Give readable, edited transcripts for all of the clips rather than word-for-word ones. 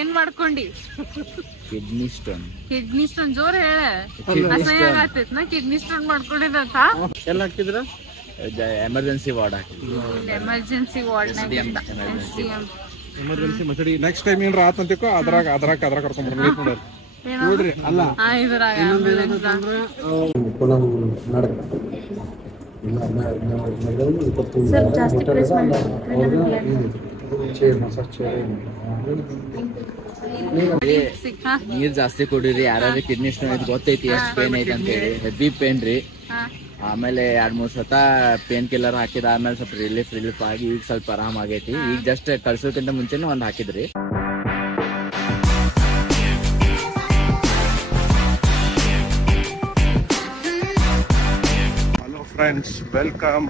ಏನ್ ಮಾಡ್ಕೊಂಡಿ? Kidney stone ಜೋರ್ ಹೇಳ. ಅಸಹ್ಯ ಆಗತ್ತೈತ್ ನಾ ಕಿಡ್ನಿ ಸ್ಟೋನ್ ಮಾಡ್ಕೊಂಡಿದ್ದಂತ. ಎಲ್ಲ ಹಾಕಿದ್ರ? ಎಮರ್ಜೆನ್ಸಿ ವಾರ್ಡ್ ಹಾಕಿದ್ವಿ. ಎಮರ್ಜೆನ್ಸಿ ವಾರ್ಡ್ ಎಮರ್ಜೆನ್ಸಿ ಮಸಡಿ. ನೆಕ್ಸ್ಟ್ ಟೈಮ್ ಏನ್ರ ಆತಂತಿಕೋ ಅದ್ರಾಗ ಕರ್ಕೊಂಡ್ ಬರ್ರಿ ನೋಡ್ರಿ. ಅಲ್ಲ ನೀರ್ ಜಾಸ್ತಿ ಕುಡೀರಿ. ಯಾರಾದ್ರೂ ಕಿಡ್ನಿ ಸ್ಟೋನ್ ಐತಿ ಗೊತ್ತೈತಿ ಎಷ್ಟ್ ಪೇನ್ ಐತಿ ಅಂತ ಹೇಳಿ. ಹೆವಿ ಪೇನ್ ರೀ. ಆಮೇಲೆ 2-3 ಸತ ಪೇನ್ ಕಿಲ್ಲರ್ ಹಾಕಿದ ಆಮೇಲೆ ಸ್ವಲ್ಪ ರಿಲೀಫ್ ಆಗಿ ಈಗ ಸ್ವಲ್ಪ ಆರಾಮ್ ಆಗೈತಿ. ಈಗ ಜಸ್ಟ್ ಕಳ್ಸೋಕ್ಕಿಂತ ಮುಂಚೆನೆ ಒಂದ್ ಹಾಕಿದ್ರಿ. Hello friends, welcome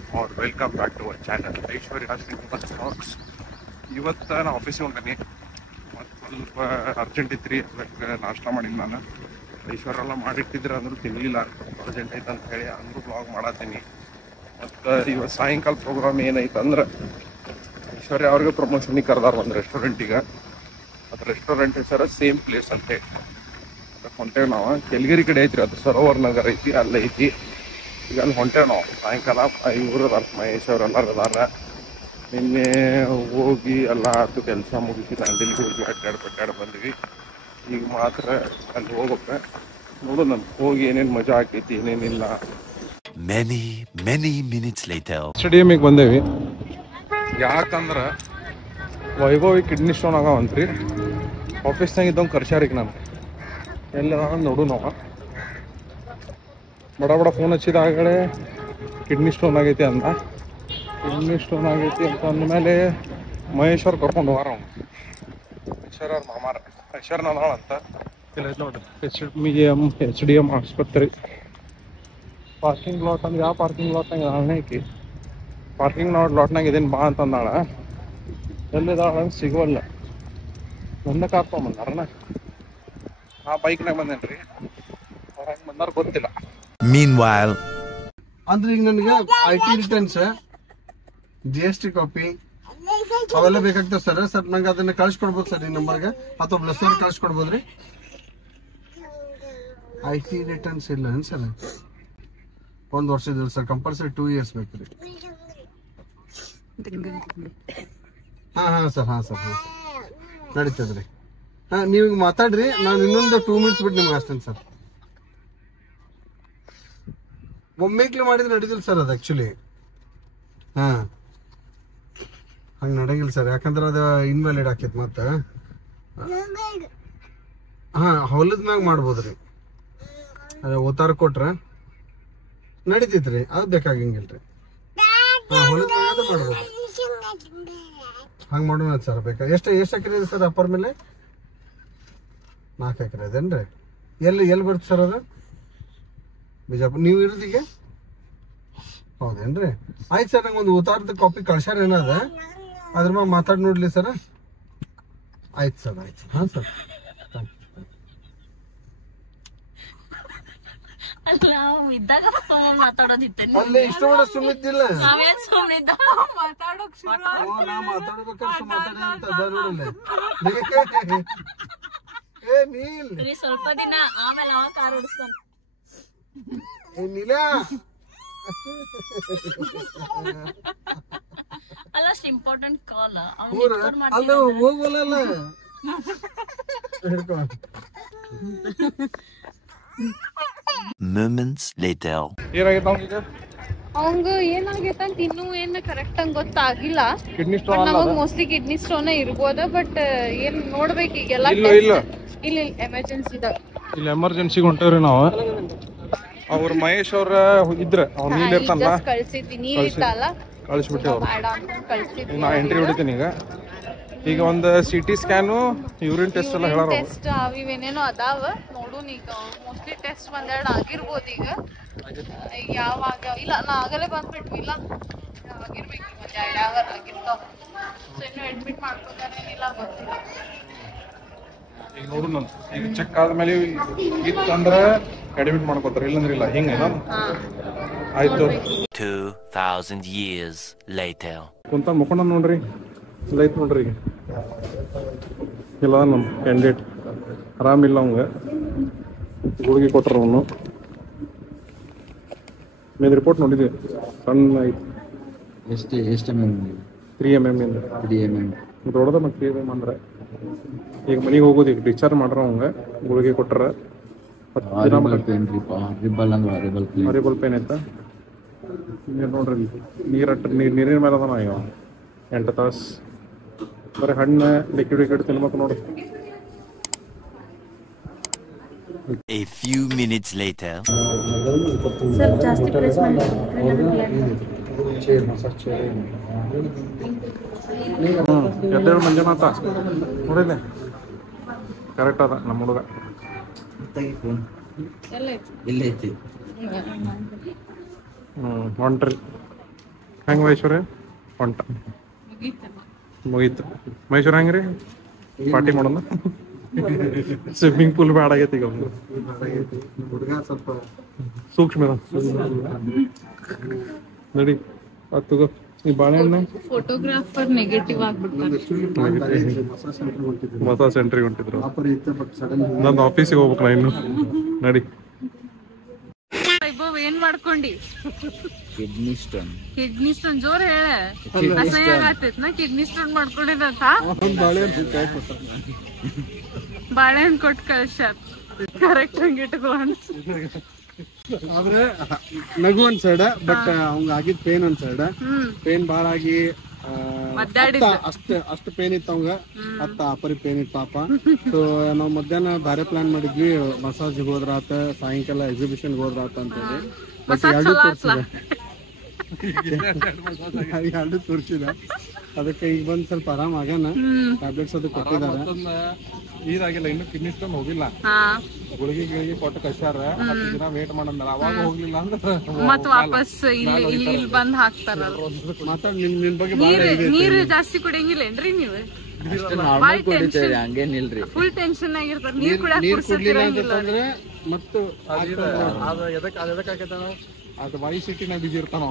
back to our channel Aishwarya vlogs. ಇವತ್ತು ನಾನು ಆಫೀಸಿಗೆ ಹೊಂಟೀನಿ. ಮತ್ತು ಸ್ವಲ್ಪ ಅರ್ಜೆಂಟ್ ಇತ್ತು ರೀ, ಅದಕ್ಕೆ ನಾಷ್ಟ ಮಾಡಿದ್ದು ನಾನು. ಐಶ್ವರ್ಯ ಎಲ್ಲ ಮಾಡಿಟ್ಟಿದ್ರೆ ಅಂದ್ರೂ ತಿನ್ನಲಿಲ್ಲ, ಅರ್ಜೆಂಟ್ ಐತೆ ಅಂತ ಹೇಳಿ ಅಂದ್ರೂ ಬ್ಲಾಗ್ ಮಾಡತ್ತೀನಿ. ಮತ್ತು ಇವತ್ತು ಸಾಯಂಕಾಲ ಪ್ರೋಗ್ರಾಮ್ ಏನೈತೆ ಅಂದ್ರೆ ಐಶ್ವರ್ಯ ಅವ್ರಿಗೆ ಪ್ರಮೋಷನಿಗೆ ಕರೆದಾರ ಒಂದು ರೆಸ್ಟೋರೆಂಟಿಗೆ. ಅದು ರೆಸ್ಟೋರೆಂಟ್ ಹೆಸರು ಸೇಮ್ ಪ್ಲೇಸ್ ಅಂತ ಹೇಳಿ ಹೊಂಟೇವೆ ನಾವು. ಕೆಲ್ಗೇರಿ ಕಡೆ ಐತ್ರಿ, ಅದು ಸರೋವರ್ ನಗರ ಐತಿ, ಅಲ್ಲೇ ಐತಿ. ಈಗ ಅಲ್ಲಿ ಹೊಂಟೇವೆ ನಾವು ಸಾಯಂಕಾಲ. ಇವರು ಮಹೇಶ್ ಅವರೆಲ್ಲರೂ ಅದಾರ. ನಿನ್ನೆ ಹೋಗಿ ಎಲ್ಲ ಆಯ್ತು, ಕೆಲಸ ಮುಗಿಸಿ ದಾಂಡೇಲಿಗೆ ಹೋಗಿ ಅಡ್ಡಾಡಿ ಬಂದ್ವಿ. ಈಗ ಮಾತ್ರ ಅಲ್ಲಿ ಹೋಗ್ಬೇಕು. ನೋಡು ನನ್ ಹೋಗಿ ಏನೇನು ಮಜಾ ಆಕೈತಿ ಏನೇನಿಲ್ಲ. many minutes later ಸ್ಟೇಡಿಯಮಿಗೆ ಬಂದೇವಿ. ಯಾಕಂದ್ರೆ ವೈಭವಿ ಕಿಡ್ನಿ ಸ್ಟೋನ್ ಆಗವಂತ್ರಿ. ಆಫೀಸ್ನಾಗ ಇದ್ದವಂಗೆ ಕರ್ಸ್ಯಾರಿಗೆ ನಾನು ಎಲ್ಲ ನೋಡು ನಾವು ಬಡ ಫೋನ್ ಹಚ್ಚಿದ ಆಗಲೇ ಕಿಡ್ನಿ ಸ್ಟೋನ್ ಆಗೈತಿ ಅಂತ. ಕಿಡ್ನಿ ಸ್ಟೋನ್ ಆಗೈತಿ ಅಂತ ಅಂದಮೇಲೆ ಮಹೇಶ್ ಅವ್ರು ಕರ್ಕೊಂಡು ಹೋಗಾರ. ಅವ್ನು ಐಶ್ವರ್ಯ ಅವ್ರ ಮಾಮಾರ ಐಶ್ವರ್ಯ ನಾಳ ಅಂತ ಇಲ್ಲ ನೋಡ್ರಿ. HDM ಆಸ್ಪತ್ರೆ ಪಾರ್ಕಿಂಗ್ ಲಾಟ್ ಅಂದ್ರೆ ಯಾವ ಪಾರ್ಕಿಂಗ್ ಲಾಟ್ನಾಗ ನಾಳೆ ಐತಿ. ಪಾರ್ಕಿಂಗ್ ಲಾಟ್ನಾಗ ಇದೇನು ಬಾ ಅಂತಂದಾಳ. ಎಲ್ಲಿದಾಳ ಸಿಗೋಲ್ಲ. ನನ್ನ ಕರ್ಕೊಂಬಂದಾರನ ಆ ಬೈಕ್ನಾಗ ಬಂದೇನ್ರಿ. ಅವ್ರ ಹೆಂಗೆ ಬಂದಾರ ಗೊತ್ತಿಲ್ಲ. meanwhile ಅಂದ್ರೆ ಈಗ ನನಗೆ IT ರಿಟರ್ನ್ಸ್, GST ಕಾಪಿ ಅವೆಲ್ಲ ಬೇಕಾಗ್ತದೆ ಸರ್. ನಂಗೆ ಅದನ್ನ ಕಳ್ಸಿಕೊಡ್ಬೋದು ಸರ್ ಈ ನಂಬರ್ಗೆ, ಅಥವಾ ಬ್ಲಸ್ಸರ್ ಕಳ್ಸಿಕೊಡ್ಬೋದ್ರಿ? IT ರಿಟರ್ನ್ಸ್ ಇಲ್ಲ ಸರ್, 1 ವರ್ಷದ ಸರ್. ಕಂಪಲ್ಸರಿ 2 years ಬೇಕ್ರಿ. ಹಾಂ ಸರ್ ನಡೀತದ್ರಿ. ನೀವು ಮಾತಾಡ್ರಿ, ನಾನು ಇನ್ನೊಂದು 2 minutes ಬಿಟ್ಟು ನಿಮ್ಗೆ ಅಷ್ಟೇನು ಸರ್. ಒಮ್ಮೆಗ್ಲು ಮಾಡಿದ್ರೆ ನಡೀತಿಲ್ಲ ಸರ್ ಅದು ಆ್ಯಕ್ಚುಲಿ. ಹಂಗೆ ನಡೆಯಂಗಿಲ್ಲ ಸರ್, ಯಾಕಂದ್ರೆ ಅದು ಇನ್ವ್ಯಾಲಿಡ್ ಆಕೈತಿ. ಮತ್ತೆ ಹೊಲದ ಮ್ಯಾಗ ಮಾಡ್ಬೋದ್ರಿ. ಅದೇ ಓತಾರ ಕೊಟ್ರೆ ನಡೀತೈತ್ರಿ, ಅದು ಬೇಕಾಗಂಗಿಲ್ರಿ. ಹೊಲದ ಮ್ಯಾಗ ಅದು ಮಾಡ್ಬೋದು. ಹಂಗೆ ಮಾಡೋಣ ಸರ್. ಬೇಕಾ ಎಷ್ಟು ಎಕರೆ ಇದೆ ಸರ್? ಅಪ್ಪರ್ ಮೇಲೆ 4 ಎಕರೆ ಇದೇನ್ರಿ? ಎಲ್ಲಿ ಬರುತ್ತೆ ಸರ್ ಅದು? ಬಿಜಾಪುರ. ನೀವು ಇರೋದಿಗೆ ಹೌದೇನ್ರಿ? ಆಯ್ತು ಸರ್, ನಂಗೆ ಒಂದು ಉತ್ತಾರದ ಕಾಪಿ ಕಳ್ಸ್ಯಾರ ಏನದ, ಅದ್ರ ಮ್ಯಾಗ ಮಾತಾಡಿ ನೋಡ್ಲಿ ಸರ್. ಆಯ್ತು ಸರ್, ಆಯ್ತು. ಹಾಂ ಸರ್, ಅಲ್ಲೇ ಇಷ್ಟ ಮಾಡ ಸುಮ್ಮಿದ್ದಿಲ್ಲ. ಮಾತಾಡ್ಬೇಕಾದ್ರೆ ಮಾತಾಡಿ ಅಂತ ನೋಡಲ್ಲ. ಸ್ವಲ್ಪ ದಿನ ಆಮೇಲೆ ಅವ ಕಾರ್ ಓಡಿಸ್ತಾನ. ಏನಿಲ್ಲ ಅಲ್ಲ, ಅಷ್ಟು ಇಂಪಾರ್ಟೆಂಟ್ ಕಾಲ್ ಅಲ್ಲ, ಹೋಗಲ್ಲ. moments later ಅವಂಗ ಏನಾಗೈತ ಅಂತ ಇನ್ನೂ ಏನ್ ಕರೆಕ್ಟ್ ಹಂಗ ಗೊತ್ತಾಗಿಲ್ಲ. ನಮಗ್ ಮೋಸ್ಟ್ಲಿ ಕಿಡ್ನಿ ಸ್ಟೋನ್ ಇರ್ಬೋದ, ಬಟ್ ಏನ್ ನೋಡ್ಬೇಕು ಈಗೆಲ್ಲ. ಇಲ್ಲ ಎಮರ್ಜೆನ್ಸಿ ಇಲ್ಲಿ ಎಮರ್ಜೆನ್ಸಿಗೆ ಹೊಂಟೇವ್ರಿ ನಾವು. ಅವ್ರ ಮಹೇಶ್ ಅವ್ರ ಇದ್ರೆ ಅವ್ರ ನೀಲ್ ಇರ್ತಾನಲ್ಲ, ಕಳ್ಸಿದ್ದೀನಿ. ಕಳಿಸ್ಬಿಟ್ಟೆ ಅವ್ರು. ನಾ ಎಂಟ್ರಿ ಹೊಡಿತೀನಿ ಈಗ ಒಂದು CT ಸ್ಕ್ಯಾನು, ಯೂರಿನ್ ಟೆಸ್ಟ್ ಎಲ್ಲ ಹೇಳಾರ. ಟೆಸ್ಟ್ ಅವೇನೇನೋ ಅದಾವ ನೋಡುನ್. ಈಗ ಮೋಸ್ಟ್ಲಿ ಟೆಸ್ಟ್ ಒಂದೆರಡು ಆಗಿರ್ಬೋದು. ಈಗ ಯಾವಾಗ ಇಲ್ಲ, ನಾ ಆಗಲೇ ಬಂದ್ಬಿಟ್ವಿ. ಇಲ್ಲ ಆಗಿರ್ಬೇಕು, ಒಂದ್ 2 hour ಆಗಿರ್ತಾವ. ಸೊ ಇನ್ನು ಅಡ್ಮಿಟ್ ಮಾಡ್ಕೋತಾರೇನಿಲ್ಲ ಗೊತ್ತಿಲ್ಲ. ಈಗ ನೋಡು, ನಾನು ಈಗ ಚೆಕ್ ಆದ್ಮೇಲೆ ಇತ್ತಂದ್ರೆ ಅಡ್ಮಿಟ್ ಮಾಡ್ಕೋತಾರೆ, ಇಲ್ಲಂದ್ರೆ ಇಲ್ಲ. ಹಿಂಗೆ ಆಯ್ತು. 2000 years later ಕುಂತ ಮುಖಂಡ ನೋಡ್ರಿ, ಲೈಟ್ ನೋಡ್ರಿ. ಈಗ ಇಲ್ಲ ನಮ್ಮ ಕ್ಯಾಂಡಿಡೇಟ್ ಆರಾಮಿಲ್ಲ ಅವಂಗೆ ಗುಳಿಗೆ ಕೊಟ್ಟರು ಅವನು ಮೇನ್ ರಿಪೋರ್ಟ್ ನೋಡಿದ್ವಿ ಸಣ್ಣ ಐತಿ ಎಷ್ಟು 3 mm ಇಂದ 3 mm ದೊಡ್ಡದ ಮತ್ತು 3 mm ಅಂದ್ರೆ ಈಗ ಮನೆಗೆ ಹೋಗೋದು ಈಗ ಡಿಸ್ಚಾರ್ಜ್ ಮಾಡ್ರ ಅವಂಗೆ ಗುಳಿಗೆ ಕೊಟ್ಟರ ಹಾರಿಬಲ್ ಪೇನ್ ಐತ ನೀರು ನೋಡ್ರಿ ನೀರಿನ ಮೇಲೆ ಅದ ಈಗ 8 ತಾಸು ಬರೀ ಹಣ್ಣು ಲಿಕ್ವಿಡ್ ತಿನ್ಬೇಕು ನೋಡ್ರಿ. A few minutes later. ಸ್ವಲ್ಪ ಜಾಸ್ತಿ ಪ್ರೆಸ್ ಮಾಡಿ ಎದ್ದೇಳು ಮಂಜುನಾಥ ನೋಡಿಲ್ಲ ಕರೆಕ್ಟ್ ಅದ ನಮ್ಮ ಹುಡುಗ ಇಲ್ಲ ಐತಿ ಹೊಂಟ್ರಿ ಹೆಂಗೆ ಮೈಸೂರು ಹೊಂಟ ಮುಗೀತು ಮೈಸೂರು ಹೆಂಗ್ರಿ ಪಾರ್ಟಿ ಮಾಡೋಣ ಸ್ವಿಮ್ಮಿಂಗ್ ಪೂಲ್ ಬೇಡ ಆಗೈತಿ ಈಗ ಹುಡುಗ ಸ್ವಲ್ಪ ಸೂಕ್ಷ್ಮ ನೋಡಿ ತಗೋ ಈ ಬಾಳೆಹಣ್ಣು ಫೋಟೋಗ್ರಾಫರ್ ನೆಗೆಟಿವ್ ಆಗ್ಬಿಡ್ತಾರೆ. ಹೊಸ ಸೆಂಟ್ರಿಗೆ ಹೊಂಟಿದ್ರು ಬಟ್ ಸಡನ್ ನಂದು ಆಫೀಸಿಗೆ ಹೋಗ್ಬೇಕು ನಾ ಇನ್ನು ನಡಿ. ವೈಭವ್ ಏನ್ ಮಾಡ್ಕೊಂಡಿ? ಕಿಡ್ನಿ ಸ್ಟೋನ್ ಜೋರ್ ಹೇಳ ಅಸಹ್ಯ ಆಗತ್ತೈತ್ ನಾ ಕಿಡ್ನಿ ಸ್ಟೋನ್ ಮಾಡ್ಕೊಂಡಿದಂತ ಬಾಳೆಹಣ್ಣು ಕೊಟ್ಟು ಕಳ್ಸ್ಯಾರ ಕರೆಕ್ಟ್ ಹಂಗೆ ಇಟ್ಕೋ ಅಂತ. ಆದ್ರೆ ನಗು ಒಂದ್ ಸೈಡ್ ಬಟ್ ಅವಂಗ ಆಗಿದ್ ಪೇನ್ ಒಂದ್ ಸೈಡ್ ಪೇನ್ ಬಾಳ ಆಗಿ ಅಷ್ಟು ಪೇನ್ ಇತ್ತು ಅವಂಗ ಅಪರಿ ಪೇನ್ ಇತ್ತು ಪಾಪ. ಸೊ ನಾವ್ ಮಧ್ಯಾಹ್ನ ಬೇರೆ ಪ್ಲಾನ್ ಮಾಡಿದ್ವಿ ಮಸಾಜ್ಗೆ ಹೋದ್ರಾತ ಸಾಯಂಕಾಲ ಎಕ್ಸಿಬಿಷನ್ ಹೋದ್ರಾತ ಅಂತ ಹೇಳಿ ಬಟ್ ಎರಡು ತೋರಿಸಿದ ಅದಕ್ಕೆ ಈಗ ಬಂದ್ ಸ್ವಲ್ಪ ಆರಾಮ್ ಆಗ್ಯಾನ ಟ್ಯಾಬ್ಲೆಟ್ಸ್ ಅದು ಕೊಟ್ಟಿದ್ದಾರೆ. ಇದಾಗಿಲ್ಲ ಇನ್ನು ಕಿಡ್ನಿ ಸ್ಟೋನ್ ಹೋಗಿಲ್ಲ ಗುಳಿಗೆ ಕೊಟ್ಟು ಕಳ್ಸ್ಯಾರ 10 ದಿನ ವೇಟ್ ಮಾಡಂದ್ರ ಅವಾಗ ಹೋಗ್ಲಿಲ್ಲ ಅಂದ್ರೆ ಮತ್ ವಾಪಸ್ ಇಲ್ಲಿ ಬಂದ್ ಹಾಕ್ತಾರ. ಮಾತಾಡ್ ನಿನ್ ಬಗ್ಗೆ ನೀರ್ ಜಾಸ್ತಿ ಕುಡಿಯಂಗಿಲ್ಲೇನ್ರಿ ನೀವು? ನಾರ್ಮಲ್ ಕುಡಿತೇವೆ ಹಂಗೇನಿಲ್ರಿ. ಫುಲ್ ಟೆನ್ಷನ್ ಆಗಿರ್ತಾರ ನೀರ್ ಕುಡಿಯಂಗಿಲ್ಲ ಅಂದ್ರೆ ಮತ್ತು ಅದು ವಾಯು ಸಿಟಿನ ಬಿಜಿ ಇರ್ತಾನ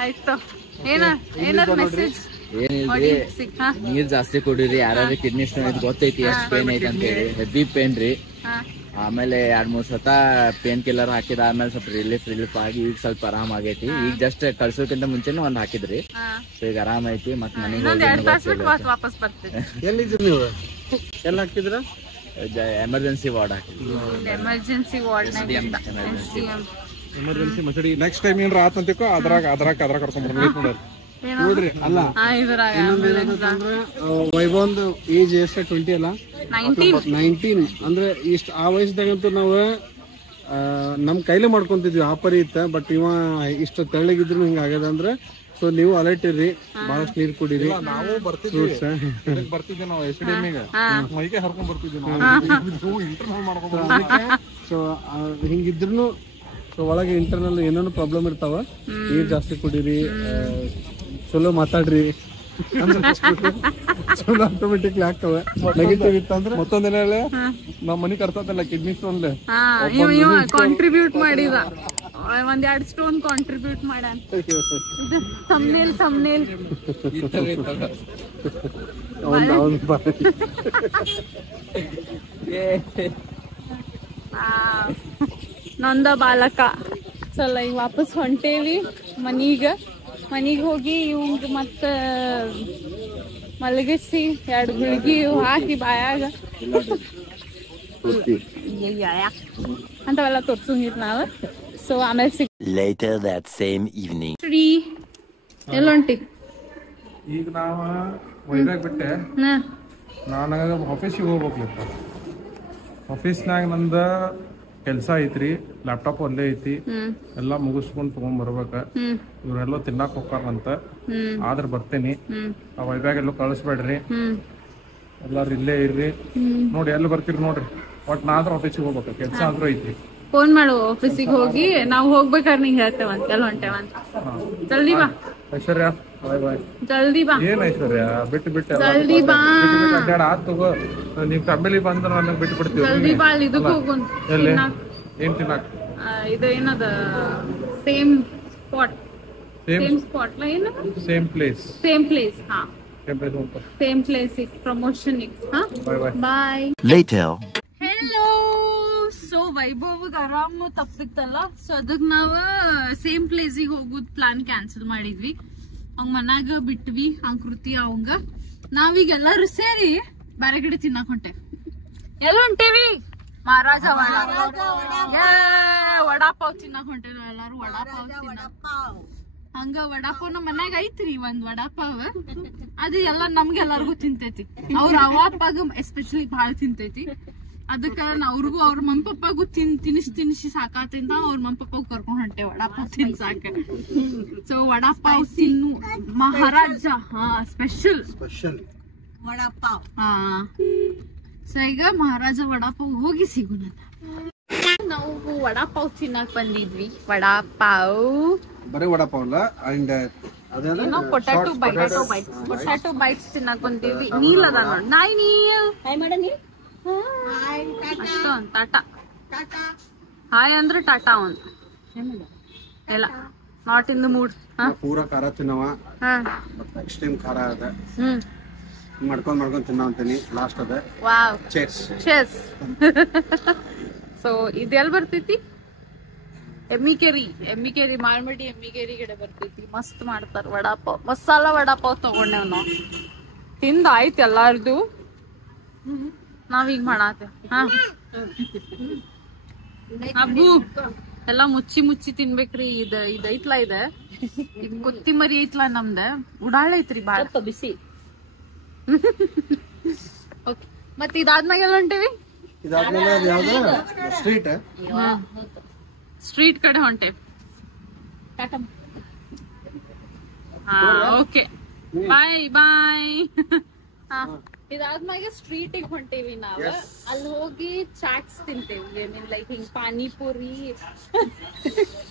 ಆಯ್ತು. ಏನಾರ ಮೆಸೇಜ್ ಏನಿಲ್ರಿ ನೀರ್ ಜಾಸ್ತಿ ಕುಡೀರಿ. ಯಾರಾದ್ರೂ ಕಿಡ್ನಿ ಸ್ಟೋನ್ ಐತಿ ಗೊತ್ತೈತಿ ಎಷ್ಟ್ ಪೇನ್ ಐತಿ ಅಂತ ಹೇಳಿ ಹೆವಿ ಪೇನ್ ರೀ. ಆಮೇಲೆ 2-3 ಸತ ಪೇನ್ ಕಿಲ್ಲರ್ ಹಾಕಿದ ಆಮೇಲೆ ಸ್ವಲ್ಪ ರಿಲೀಫ್ ಆಗಿ ಈಗ ಸ್ವಲ್ಪ ಆರಾಮ್ ಆಗೈತಿ. ಈಗ ಜಸ್ಟ್ ಕಳ್ಸೋಕ್ಕಿಂತ ಮುಂಚೆನೂ ಒಂದ್ ಹಾಕಿದ್ರಿ. ಸೊ ಈಗ ಆರಾಮ್ ಐತಿ ಮತ್ ಮನೆಗೆ ವಾಪಸ್ ಬರ್ತೀವಿ. ಎಲ್ಲಿದ್ರಿ ನೀವು? ಎಲ್ಲ ಹಾಕಿದ್ರ? ಎಮರ್ಜೆನ್ಸಿ ವಾರ್ಡ್ ಹಾಕಿದ್ರಿ. ಎಮರ್ಜೆನ್ಸಿ ವಾರ್ಡ್ ಎಮರ್ಜೆನ್ಸಿ ಮಸಡಿ ನೆಕ್ಸ್ಟ್ ಟೈಮ್ ಏನ್ರ ಆತಂತಿಕೋ ಅದ್ರಾಗ ಕರ್ಕೊಂಡ್ಬರ್ರಿ ನೋಡ್ರಿ. ಅಲ್ಲ ವೈಭವಂದು ಏಜ್ ಎಷ್ಟ 20 ಅಲ್ಲ 19 ಅಂದ್ರೆ ಇಷ್ಟ ಆ ವಯಸ್ಸದಾಗಂತೂ ನಾವು ನಮ್ ಕೈಲೇ ಮಾಡ್ಕೊಂತಿದ್ವಿ ಆಪರಿ ಇತ್ತ. ಬಟ್ ಇವ ಇಷ್ಟ ತೆಳ್ಳಗಿದ್ರು ಹಿಂಗ ಆಗ್ಯದ ಅಂದ್ರೆ ಸೊ ನೀವು ಅಲರ್ಟ್ ಇರ್ರಿ, ಬಹಳಷ್ಟು ನೀರ್ ಕುಡೀರಿ. ನಾವು ಬರ್ತಿದ್ವಿ ನಾವು ಎಸ್ಡಿಎಂಗೆ ಮೈಗೆ ಹರ್ಕೊಂಡ್ ಬರ್ತಿದ್ವಿ ನಾವು ಇಂಟರ್ನಲ್ ಮಾಡ್ಕೊಂಡ್. ಸೊ ಹಿಂಗಿದ್ರು ಸೊ ಒಳಗೆ ಇಂಟರ್ನಲ್ ಏನೇನು ಪ್ರಾಬ್ಲಮ್ ಇರ್ತಾವ. ನೀರ್ ಜಾಸ್ತಿ ಕುಡೀರಿ, ಚಲೋ ಮಾತಾಡ್ರಿ ಚಲೋ ಆಟೋಮೆಟಿಕ್ಲಿ ಆಗ್ತಾವ. ನೆಗೆಟಿವ್ ಇತ್ತಂದ್ರೆ ಮತ್ತೊಂದೇನ ಹೇಳಿ ನಮ್ ಮನಿ ಕರ್ತದಲ್ಲ ಕಿಡ್ನಿ ಸ್ಟೋನ್ ಕಾಂಟ್ರಿಬ್ಯೂಟ್ ಮಾಡಿದ 1-2 ಸ್ಟೋನ್ ಕಾಂಟ್ರಿಬ್ಯೂಟ್ ಮಾಡ್ಯಾನ. ತಮ್ನೇಲ್ ನೊಂದ ಬಾಲಕ. ಚಲ ಈಗ ವಾಪಸ್ ಹೊಂಟೇವಿ ಮನೀಗ ಹೋಗಿ ಇವಂಗ ಮತ್ತ ಮಲಗಿಸಿ 2 ಗುಳಿಗಿ ಹಾಕಿ ಬಾಯಾಗ ಅಂತವೆಲ್ಲ ತೋರ್ಸಂಗಿತ್ತು ನಾವು. ಸೊ ಆಮೇಲೆ Later that same evening. ಎಲ್ಲೊಂಟಿ ಈಗ ನಾವ ವೈಜಾಗ್ ಬಿಟ್ಟೆ ನಾನು ಆಫೀಸಿಗೆ ಹೋಗ್ಬೇಕಪ್ಪ. ಆಫೀಸ್ನಾಗ ನಂದ ಕೆಲಸ ಐತ್ರಿ, ಲ್ಯಾಪ್ಟಾಪ್ ಅಲ್ಲೇ ಐತಿ, ಎಲ್ಲಾ ಮುಗಿಸ್ಕೊಂಡ್ ತಗೊಂಡ್ ಬರ್ಬೇಕ. ಇವ್ರೆಲ್ಲೋ ತಿನ್ನಾಕ್ ಹೋಗ್ತಾರಂತ ಆದ್ರ ಬರ್ತೇನಿ. ಆ ವೈಬ್ಯಾಗ್ ಎಲ್ಲೋ ಕಳಿಸ್ಬೇಡ್ರಿ, ಎಲ್ಲಾರು ಇಲ್ಲೇ ಇರ್ರಿ. ನೋಡಿ ಎಲ್ಲಿ ಬರ್ತೀರಿ ನೋಡ್ರಿ. ಒಟ್ ನಾದ್ರ ಆಫೀಸಿಗೆ ಹೋಗ್ಬೇಕ, ಕೆಲ್ಸ ಆದ್ರೂ ಐತಿ. ಫೋನ್ ಮಾಡು ಆಫೀಸಿಗೆ ಹೋಗಿ ನಾವು ಹೋಗ್ಬೇಕಾದ್ರೆ ನಿಂಗೆ ಹೇಳ್ತೇವಂತ ಎಲ್ಲ ಹೊಂಟೇವಂತ. ಜಲ್ದಿ ಬಾ ಐಶ್ವರ್ಯ, ಬಾಯ್ ಬಾಯ್. ಜಲ್ದಿ ಬಾ. ಏನ್ ಐಶ್ವರ್ಯ ಬಿಟ್ಟು ಜಲ್ದಿ ಬಾ. ಅಡ್ಡಾಡ ಆತ್ ತಗೋ. ನಿಮ್ ಫ್ಯಾಮಿಲಿ ಬಂದ್ರ ನನಗ್ ಬಿಟ್ಟು ಬಿಡ್ತೀವಿ. ಜಲ್ದಿ ಬಾ. ಇದಕ್ಕೆ ಹೋಗೋಣ. ಏನ್ ತಿನ್ನಾಕ? ಇದು ಏನದ ಸೇಮ್ ಸ್ಪಾಟ್. ಸೇಮ್ ಸ್ಪಾಟ್ ಲ ಏನು? Same place. Same place. ಹಾ ಸೇಮ್ ಪ್ಲೇಸಿಗೆ ಪ್ರಮೋಷನಿಗೆ. ಬಾಯ್. Later. ಹೆಲೋ. ಸೊ ವೈಭವ್ಗೆ ಆರಾಮ್ ತಪ್ಪಿತ್ತಲ್ಲ, ಸೊ ಅದಕ್ಕೆ ನಾವು ಸೇಮ್ ಪ್ಲೇಸಿಗೆ ಹೋಗೋದು ಪ್ಲಾನ್ ಕ್ಯಾನ್ಸಲ್ ಮಾಡಿದ್ವಿ. ಅವಂಗ ಮನ್ಯಾಗ ಬಿಟ್ವಿ ಆಕೃತಿ ಅವಂಗ. ನಾವೀಗ ಎಲ್ಲರೂ ಸೇರಿ ಬೇರೆ ಕಡೆ ತಿನ್ನಕ್ ಹೊಂಟೇವಿ. ಎಲ್ಲ ಹೊಂಟೇವಿ? ಮಹಾರಾಜ ವಡಾಪಾವ್ ತಿನ್ನಕ್ ಹೊಂಟೇವಿ ಎಲ್ಲಾರು. ವಡಾಪಾವ್ ಹಂಗ ವಡಾಪಾವ್ ನಮ್ಮ ಮನ್ಯಾಗ ಐತ್ರಿ ಒಂದ್ ವಡಾಪಾವ್. ಅದು ಎಲ್ಲ ನಮ್ಗೆಲ್ಲರಿಗೂ ತಿಂತೈತಿ. ಅವ್ರ ಅವಾಪಾಗ ಎಸ್ಪೆಷಲಿ ಭಾಳ ತಿಂತೈತಿ. ಅದಕ್ಕ ಅವ್ರಿಗೂ ಅವ್ರ ಮಮ್ಮಿ ಪಪ್ಪಾಗೂ ತಿನ್ನಿಸಿ ಸಾಕಾತಿಂದ ಅವ್ರ ಮಮ್ಮಿ ಪಪ್ಪಾಗ ಕರ್ಕೊಂಡ್ ಹೊಂಟೆ ವಡಾಪಾವ್ ತಿನ್ಸಾಕ. ಸೊ ವಡಾಪಾವ್ ತಿನ್ನು ಮಹಾರಾಜ. ಸ್ಪೆಷಲ್ ವಡಾಪಾವ್. ಸೊ ಈಗ ಮಹಾರಾಜ ವಡಾಪಾವ್ ಹೋಗಿ ಸಿಗೋಣ. ನಾವು ವಡಾಪಾವ್ ತಿನ್ನಕ್ ಬಂದಿದ್ವಿ. ವಡಾಪಾವ್ ಬರೀ ವಡಾಪಾವ್ ಅಲ್ಲ, ಅಂಡ್ ಪೊಟ್ಯಾಟೊ ಬೈಟ್ಸ್ ತಿನ್ನಕ್ ಬಂದಿದ್ವಿ. ನೀಲ್ ಅದ ನೋಡಿ. ನಾಯಿ ನೀಲ್ ಅಷ್ಟೊಂದ್ ಟಾಟಾ ಹಾಯ್ ಅಂದ್ರೆ ಟಾಟಾ ಒಂದು ಎಲ್ಲ ನಾಟ್ ಇನ್ ದ ಮೂಡ್. ಪೂರಾ ಖಾರ ತಿನ್ನವ, ಎಕ್ಸ್ಟ್ರೀಮ್ ಖಾರ ಅದ, ಮಾಡ್ಕೊಂಡ್ ತಿನ್ನವಂತೀನಿ. ಲಾಸ್ಟ್ ಅದ ಸೊ ಇದೆಲ್ಲ ಬರ್ತೈತಿ? ಎಮ್ಮಿಕೇರಿ ಮಾಲ್ಮಡಿ ಎಮ್ಮಿಕೇರಿ ಕಡೆ ಬರ್ತೈತಿ. ಮಸ್ತ್ ಮಾಡ್ತಾರ ವಡಾಪಾವ್. ಮಸಾಲ ವಡಾಪಾವ್ ತಗೊಂಡೇವ್ ನಾವು. ತಿಂದ ಆಯ್ತು ಎಲ್ಲಾರ್ದು. ನಾವೀಗ ಮಾಡಾತೇವ್. ಹಬ್ಬು ಎಲ್ಲಾ ಮುಚ್ಚಿ ತಿನ್ಬೇಕ್ರಿ. ಇದೈತ್ಲಾ ಇದ ಕೊತ್ತಿಮರಿ ಐತ್ಲಾ ನಮ್ದ. ಉಡಾಳ ಐತ್ರಿ ಬಾಳ ಬಿಸಿ. ಮತ್ ಇದಾದ್ಮ್ಯಾಗ ಎಲ್ಲ ಹೊಂಟೇವಿ? ಸ್ಟ್ರೀಟ್ ಕಡೆ ಹೊಂಟೇವಿ. ಓಕೆ ಬಾಯ್ ಬಾಯ್. ಇದಾದ್ಮ್ಯಾಗ ಸ್ಟ್ರೀಟಿಗೆ ಹೊಂಟೇವಿ ನಾವ್. ಅಲ್ಲಿ ಹೋಗಿ ಚಾಟ್ಸ್ ತಿಂತೇವಿ. ಲೈಕ್ ಹಿಂಗ್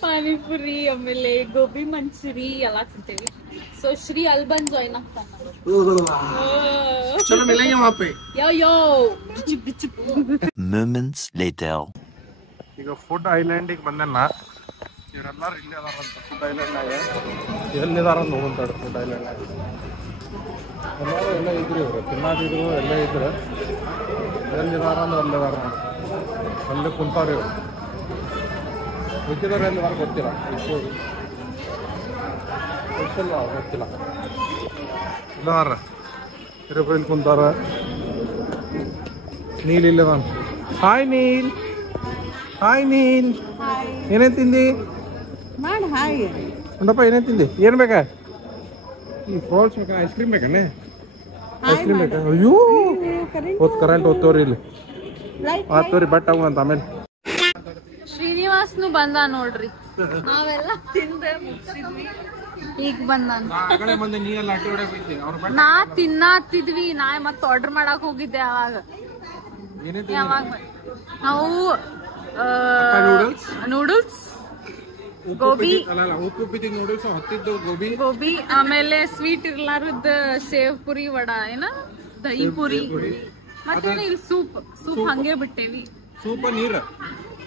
ಪಾನಿಪುರಿ ಆಮೇಲೆ ಗೋಬಿ ಮಂಚೂರಿ ಎಲ್ಲಾ ತಿಂತೇವಿ. ಸೊ ಶ್ರೀ ಅಲ್ಲಿ ಬಂದ್ ಜಾಯ್ನ್ ಆಗ್ತಾನ. Moments later. ಈಗ ಫುಡ್ ಐಲ್ಯಾಂಡಿಗೆ ಬಂದೆನ. ಇವರೆಲ್ಲರೂ ಇಲ್ಲಿ ಅದಾರಂತ ಫುಡ್ ಐಲ್ಯಾಂಡ್ನಾಗ. ಎಲ್ಲಿದಾರ ನೋಡ್ತಾರೆ ಫುಡ್ ಐಲ್ಯಾಂಡ್ನಾಗ. ಎಲ್ಲರೂ ಎಲ್ಲ ಇದ್ರು, ಇವರು ತಿನ್ನಾದಿದ್ರು ಎಲ್ಲ ಇದ್ರು. ಎಲ್ಲಿದಾರ ಅಂದ್ರೆ ಅಲ್ಲಿದಾರ ನೋಡಿ. ಅಲ್ಲಿ ಕುಂತಾರ ಇವರು. ಮಿಕ್ಕಿದವ್ರು ಎಲ್ಲಿದಾರ ಗೊತ್ತಿಲ್ಲ. ಗೊತ್ತಿಲ್ಲ ಇಲ್ಲಾರ ಇಲ್ಲಿ ಕುಂತಾರ. ನೀಲ್ ಇಲ್ಲದಾನ. ಹಾಯ್ ನೀಲ್. ಏನೇನ್ ತಿಂದಿ? ಉಂಡಪ್ಪ ಏನೇನ್ ತಿಂದಿ? ಏನ್ ಬೇಕಾ? ಈ ಫ್ರೋಲ್ಸ್ ಬೇಕಾ? ಐಸ್ ಕ್ರೀಮ್ ಬೇಕಾನೆ? ಐಸ್ ಕ್ರೀಮ್ ಬೇಕಾ? ಅಯ್ಯೋ ಕರೆಂಟ್ ಓದ್ತವ್ರಿ ಇಲ್ಲಿ. ಆತವ್ರಿ ಬಟ್ ಅಂತ ಆಮೇಲೆ ಶ್ರೀನಿವಾಸ್ನು ಬಂದ ನೋಡ್ರಿ. ನಾವೆಲ್ಲ ತಿಂದ ಮುಗಿಸಿದ್ವಿ. ಈಗ ಬಂದ. ನಾ ತಿನ್ನತ್ತಿದ್ವಿ. ನಾ ಮತ್ತ ಆರ್ಡರ್ ಮಾಡಕ್ ಹೋಗಿದ್ದೆ ಅವಾಗ. ನಾವು ನೂಡಲ್ಸ್, ಗೋಬಿ, ಆಮೇಲೆ ಸ್ವೀಟ್ ಇರ್ಲಾರದ್ ಸೇವ್ ಪುರಿ, ವಡ, ಏನ ದಹಿ ಪುರಿ, ಮತ್ತೆ ಇಲ್ಲಿ ಸೂಪ್ ಹಂಗೆ ಬಿಟ್ಟೇವಿ.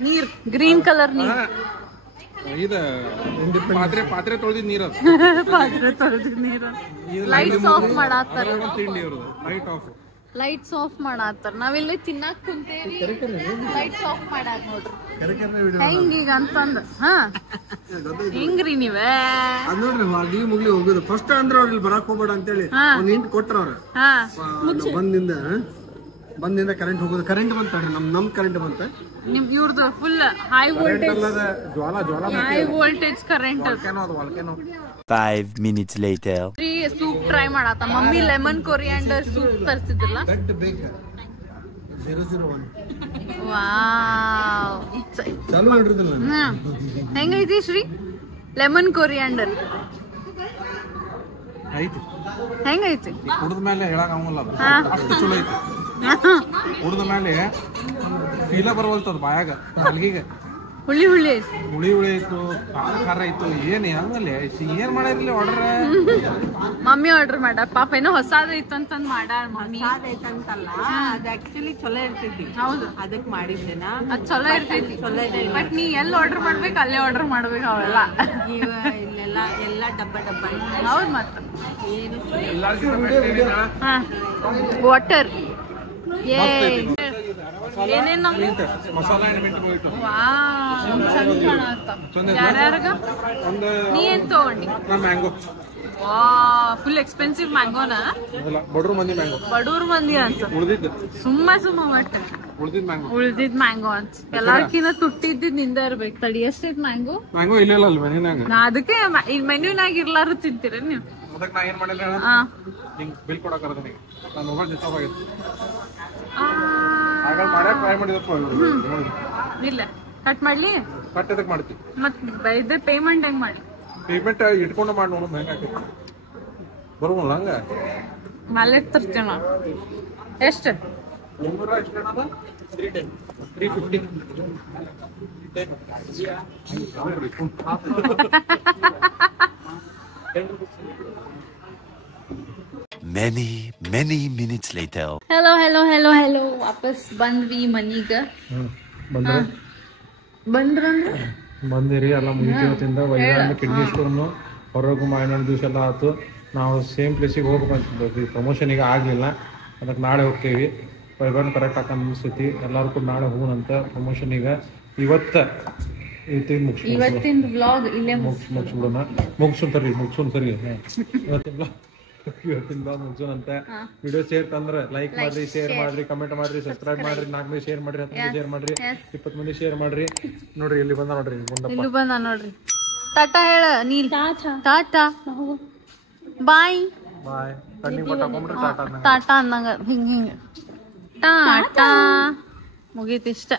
ನೀರ್ ಗ್ರೀನ್ ಕಲರ್ ನೀರ್. ಪಾತ್ರೆ ತೊಳೆದಿದ್ ನೀರ. ಲೈಟ್ಸ್ ಆಫ್ ಮಾಡಾತಾರ. ಲೈಟ್ಸ್ ಆಫ್ ಮಾಡಾತಾರ. ನಾವಿಲ್ಲಿ ತಿನ್ನಾಕ್ ಕುಂತೇವಿ. ಲೈಟ್ಸ್ ಆಫ್ ಮಾಡಾರ ನೋಡ್ರಿ. ಹೆಂಗೀಗ ಅಂತಂದ ಹೆಂಗ್ರಿ ನೀವೇ ನೋಡ್ರಿ. ಅಗ್ಲಿ ಮುಗ್ಲಿ ಹೋಗುದು ಫಸ್ಟ್ ಅಂದ್ರ ಅವ್ರಲ್ಲಿ ಬರಾಕ್ ಹೋಗ್ಬೇಡ ಅಂತೇಳಿ ಒಂದ್ ಹಿಂಟ್ ಕೊಟ್ರ ಅವ್ರ. ಬಂದಿಂದ ಕರೆಂಟ್ ಹೋಗುದು. ಕರೆಂಟ್ ಬಂತಾಡ್ರಿ. ನಮ್ ಕರೆಂಟ್ ಬಂತ. ನಿಮ್ ಇವ್ರದ್ದು full high voltage current. 5 minutes later. Soup try ಮಾಡಾತ. ಮಮ್ಮಿ ಲೆಮನ್ ಕೊರಿಯಾಂಡರ್ ಸೂಪ್ ತರ್ಸಿದ್ರಲ್ಲ. ವಾವ್ ಹೆಂಗೈತಿ ಶ್ರೀ? ಲೆಮನ್ ಕೊರಿಯಾಂಡರ್ ಹೆಂಗೈತಿ? ಕುಡಿದ ಮೇಲೆ ಹೇಳಕ್ ಆಗಲ್ಲ. ಅಷ್ಟು ಚಲೋ ಐತಿ. ಕುಡಿದ ಮೇಲೆ ಫೀಲ ಬರವಲ್ತದ ಬಾಯಾಗ. ನಾಲ್ಗಿಗೆ ಹುಳಿ ಐತು, ಖಾರ ಐತು. ಆಮೇಲೆ ಏನ್ ಮಾಡಿರ್ಲಿ ಆರ್ಡರ್? ಮಮ್ಮಿ ಆರ್ಡರ್ ಮಾಡ. ಪಾಪ ಏನೋ ಹೊಸಾದ ಐತು ಅಂತಂದ್ ಮಾಡಾರ ಮಮ್ಮಿ. ಐತಂತಲ್ಲ, ಅದ್ ಆಕ್ಚುಲಿ ಚಲೋ ಇರ್ತೈತಿ. ಹೌದು, ಅದಕ್ ಮಾಡಿದ್ದೇನಾ? ಅದ್ ಚಲೋ ಇರ್ತೈತಿ. ಬಟ್ ನೀ ಎಲ್ಲಿ ಆರ್ಡರ್ ಮಾಡ್ಬೇಕು ಅಲ್ಲೇ ಆರ್ಡರ್ ಮಾಡ್ಬೇಕು. ಅವೆಲ್ಲ ಇಲ್ಲೆಲ್ಲ ಎಲ್ಲ ಡಬ್ಬ ಡಬ್ಬ ಹೌದು ಮತ್ತ ಏನು ಹಾ ವಾಟರ್ ಏನೇನ್ ನಮ್ಗೆ ಮಸಾಲ ಅಂಡ್ ಮಿಂಟ್ ಹೋಯ್ತು ವಾವ್ ಚಂದ ಕಾಣತ್ತ ಯಾರ್ಯಾರ್ಗ ನೀ ಏನ್ ತಗೊಂಡಿ ಮ್ಯಾಂಗೋ ವಾ ಫುಲ್ ಎಕ್ಸ್ಪೆನ್ಸಿವ್ ಮ್ಯಾಂಗೋನಾ ಬಡ್ರು ಮಂದಿ ಮ್ಯಾಂಗೋ ಬಡೂರ್ ಮಂದಿ ಅಂತ ಉಳ್ದಿದ್ದು ಸುಮ್ಮ ಒಟ್ಟ ಉಳ್ದಿದ್ ಮ್ಯಾಂಗೋ ಉಳ್ದಿದ್ ಮ್ಯಾಂಗೋ ಅಂತ ಎಲ್ಲಾರ್ಕಿನ್ನ ತುಟ್ಟಿದ್ದಿದ್ ನಿಂದ ಇರ್ಬೇಕು ತಡಿ ಎಷ್ಟೈತ್ ಮ್ಯಾಂಗೋ ಮ್ಯಾಂಗೋ ಇಲ್ಲ ಅಲ್ವ ಮೆನ್ಯೂನಾಗ ನಾ ಅದಕ್ಕೆ ಈ ಮೆನ್ಯೂನಾಗ ಇರ್ಲಾರು ತಿಂತೀರ ನೀವು ಅದಕ್ಕೆ ನಾ ಏನ್ ಮಾಡಿಲ್ಲ ಹೇಳ ಹಾ ಹಿಂಗ್ ಬಿಲ್ ಕೊಡಕರದ ನೀವು ನಾನು ಮೊಬೈಲ್ ಡಿಸ್ಟರ್ಬ್ ಆಗ ಮಾಡ್ಯಾಕ ಟ್ರೈ ಮಾಡಿದಪ್ಪ ಇಲ್ಲ ಕಟ್ ಮಾಡ್ಲಿ ಕಟ್ ಎದಕ್ ಮಾಡ್ತಿ ಮತ್ ಇದ್ರ ಪೇಮೆಂಟ್ ಹೆಂಗ್ ಮಾಡಿ ಪೇಮೆಂಟ್ ಇಟ್ಕೊಂಡು ಮಾಡಿ ನೋಡು ಹೆಂಗಾಕೈತಿ ಬರ್ಬೋಲ್ಲ ಹಂಗ ಮಲ್ಲೆಟ್ ತರ್ತೀವಿ ನಾವು ಎಷ್ಟು 350 Many minutes later. ಹೆಲೋ ವಾಪಸ್ ಬಂದ್ವಿ ಮನೀಗ ಬಂದ್ರಂದ್ರೆ ಬಂದಿರಿ ಎಲ್ಲ ಮುಗಿತಿವತ್ತಿಂದ ವೈರಾಣ ಕಿಡ್ನೇಶ್ವರನು ಹೊರಗು ಮಾಯನಾಡು ದಿವಸ ಎಲ್ಲ ಆಯ್ತು. ನಾವು ಸೇಮ್ ಪ್ಲೇಸಿಗೆ ಹೋಗ್ಬೇಕಂತಿದ್ವಿ, ಪ್ರಮೋಷನಿಗೆ ಆಗಲಿಲ್ಲ. ಅದಕ್ಕೆ ನಾಳೆ ಹೋಗ್ತೀವಿ. ವೈಬರ್ನ್ ಕರೆಕ್ಟ್ ಹಾಕಂತ ಅನಿಸ್ತೈತಿ. ಎಲ್ಲರೂ ಕೂಡ ನಾಳೆ ಹೋಗೋಣಂತ ಪ್ರಮೋಷನಿಗೆ. ಇವತ್ತಿನ ವ್ಲಾಗ್ ಇಲ್ಲೇ ಮುಗಿಸ್ಬಿಡೋಣ. ಮುಗಿಸೋಣ ಸರಿ ಇವತ್ತಿನ ಬ್ಲಾಗ್ ಮುಗಿಸೋಣಂತೆ. ವಿಡಿಯೋ ಶೇರ್ ತಂದ್ರೆ ಲೈಕ್ ಮಾಡ್ರಿ, ಶೇರ್ ಮಾಡ್ರಿ, ಕಮೆಂಟ್ ಮಾಡ್ರಿ, ಸಬ್ಸ್ಕ್ರೈಬ್ ಮಾಡ್ರಿ, 4 ಮಂದಿ ಶೇರ್ ಮಾಡ್ರಿ, 10 ಮಂದಿ ಶೇರ್ ಮಾಡ್ರಿ, 20 ಮಂದಿ ಶೇರ್ ಮಾಡ್ರಿ. ನೋಡ್ರಿ ಇಲ್ಲಿ ಬಂದ ನೋಡ್ರಿ ಇಲ್ಲೂ ಬಂದ ನೋಡ್ರಿ. ಟಾಟಾ ಹೇಳ ನೀಲ್. ಟಾಟಾ ಬಾಯ್ ಬಾಯ್. ಕಣ್ಣಿಗೆ ಬಟ್ ಹಾಕೊಂಡ್ರಿ ಟಾಟಾ ಟಾಟಾ ಅನ್ನಂಗ ಹಿಂಗ ಟಾಟಾ ಮುಗೀತಿಷ್ಟ.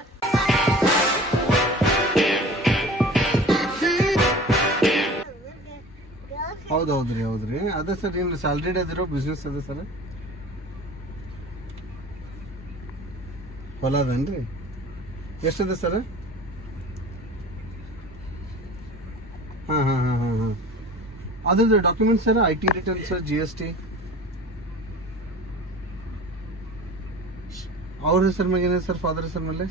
ಹೌದ್ರಿ ಅದೇ ಸರ್. ಏನು ಸ್ಯಾಲ್ರಿಡ್ ಅದಿರೋ ಬಿಸ್ನೆಸ್ ಅದ ಸರ್? ಹೊಲ ಅದನ್ರಿ? ಎಷ್ಟದ ಸರ್? ಹಾಂ ಅದ್ರದ್ದು documents sir, IT return sir, GST ಅವ್ರ ಹೆಸರು ಮೇಲೆ ಏನಿದೆ ಸರ್? ಫಾದರ್ ಹೆಸರು ಮೇಲೆ